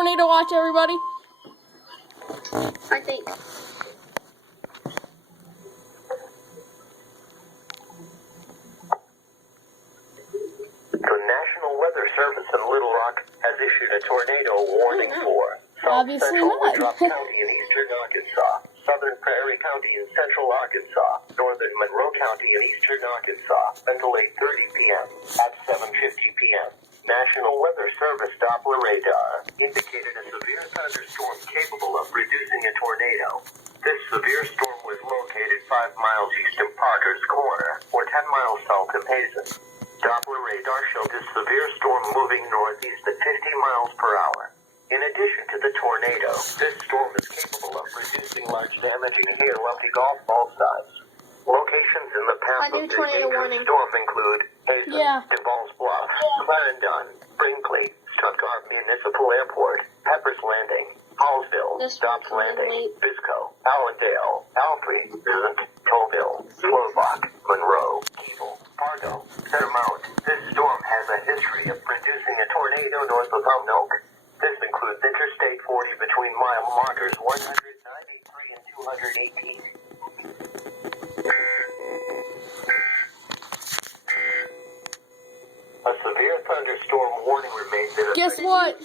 tornado watch, everybody? I think. The National Weather Service in Little Rock has issued a tornado warning for South Obviously Central not. Woodruff County in eastern Arkansas, Southern Prairie County in central Arkansas, Northern Monroe County in eastern Arkansas until 8:30 p.m. At 7:50 p.m., National Weather Service Doppler radar indicated a severe thunderstorm capable of producing a tornado. This severe storm was located 5 miles east of Parker's Corner, or 10 miles south of Hazen. Doppler radar showed this severe storm moving northeast at 50 miles per hour. In addition to the tornado, this storm is capable of producing large damaging hail up to golf ball size. Locations in the path of this dangerous storm include Hazen, DeVal's Bluff, Clarendon, Brinkley, Stuttgart Municipal Airport, Pepper's Landing, Hallsville, Dobbs Landing, Bisco, Allendale, Alfred, Colville, Slovak, Monroe, Keble, Fargo, Fairmount. This storm has a history of producing a tornado north of Roanoke. This includes Interstate 40 between mile markers 193 and 218. A severe thunderstorm warning remains in effect. Guess what?